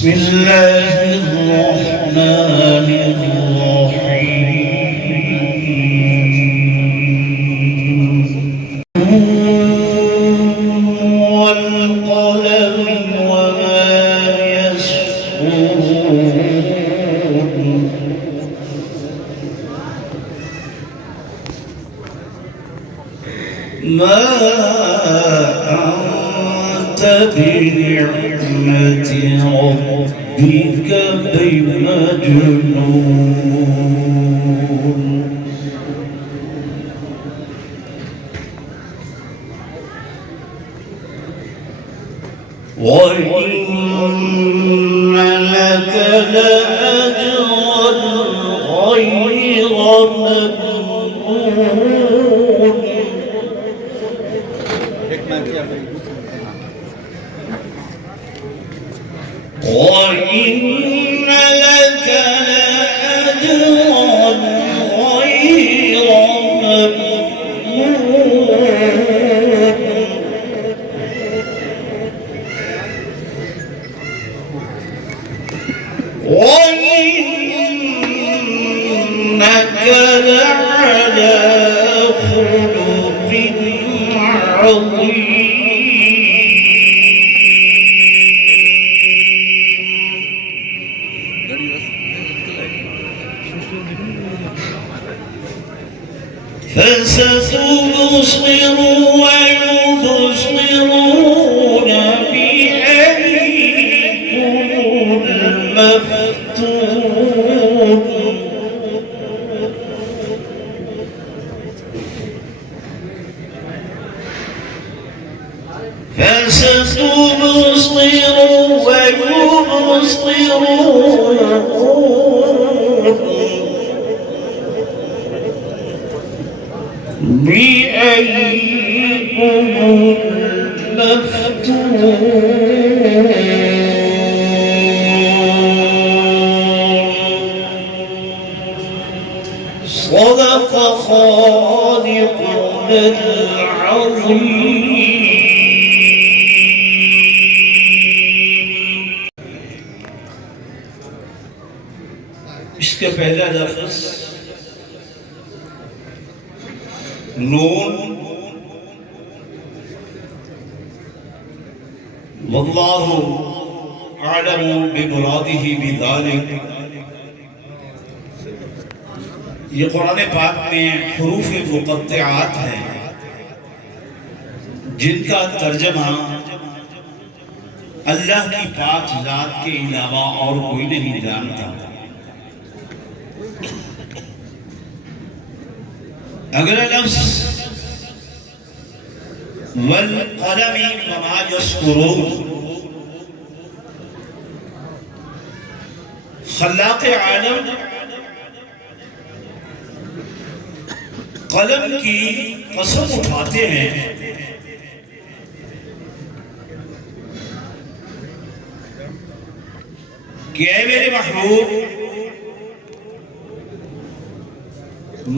بسم الله الرحمن الرحيم والقلم وما يسطرون ما أنت بنعمة ربك بمجنون وإن لك لأجرا غير ممنون وإن لك لأجرا غير ممنون وإنك لعلى خلق عظيم فستبصر ويبصرون بأيكم المفتون فستبصر ويبصرون بأيكم المفتون صدق خالقنا العظيم. اس کا پہلا لفظ نون واللہ اعلم بمرادہ بذالک. یہ قرآن پاک میں حروف مقطعات ہیں جن کا ترجمہ اللہ کی پاک ذات کے علاوہ اور کوئی نہیں جانتا. اگلا لفظ والقلم وما یسطرون. خلاق عالم قلم کی قسم اٹھاتے ہیں کہ اے میرے محبوب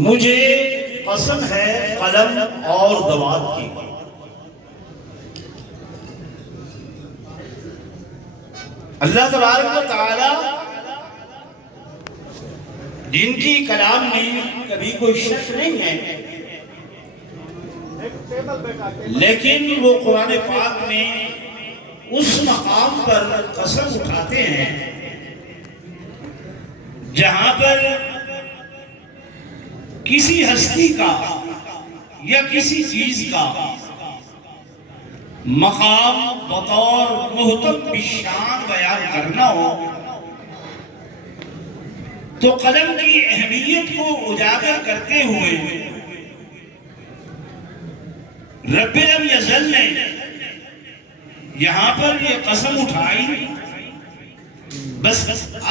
مجھے قسم ہے قلم اور دوات کی. اللہ تبارک و تعالی جن کی کلام میں کبھی کوئی شک نہیں ہے لیکن وہ قرآن پاک میں اس مقام پر قسم اٹھاتے ہیں جہاں پر کسی ہستی کا یا کسی چیز کا مقام بطور محتم بشان بیان کرنا ہو تو قلم کی اہمیت کو اجاگر کرتے ہوئے رب لم یزل نے یہاں پر یہ قسم اٹھائی. بس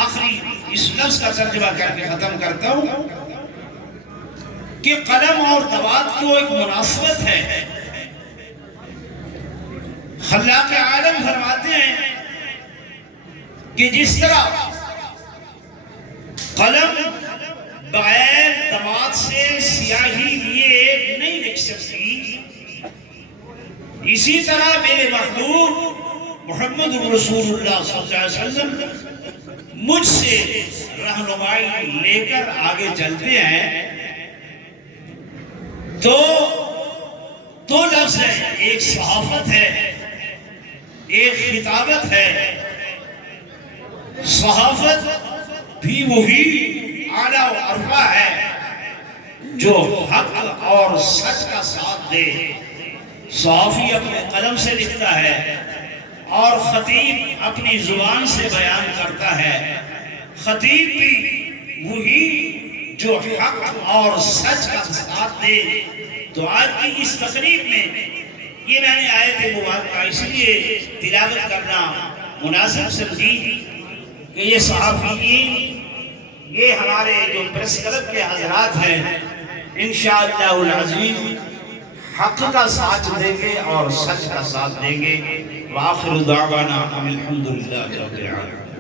آخری اس لفظ کا ترجمہ کر کے ختم کرتا ہوں کہ قلم اور دوات کو ایک مناسبت ہے. خلاق عالم فرماتے ہیں کہ جس طرح قلم بغیر دوات سے سیاہی لیے نہیں لکھ سکتی، اسی طرح میرے محبوب محمد رسول اللہ صلی اللہ علیہ وسلم مجھ سے رہنمائی لے کر آگے چلتے ہیں تو دو لفظ ہے، ایک صحافت ہے، ایک خطابت ہے۔ صحافت بھی وہی اعلیٰ و عرفہ ہے جو حق اور سچ کا ساتھ دے۔ صحافی اپنے قلم سے لکھتا ہے اور خطیب اپنی زبان سے بیان کرتا ہے۔ خطیب بھی وہی جو حق اور سچ کا ساتھ دے۔ تو آج کی اس تقریب میں یہ میں نے آیت مبارکہ اس لیے تلاوت کرنا مناسب سمجھی کہ یہ صحافیین، یہ ہمارے جو پریس کلب کے حضرات ہیں، انشاءاللہ العزیز حق کا ساتھ دیں گے اور سچ کا ساتھ دیں گے۔ وآخر دعوانا الحمدللہ رب العالمین۔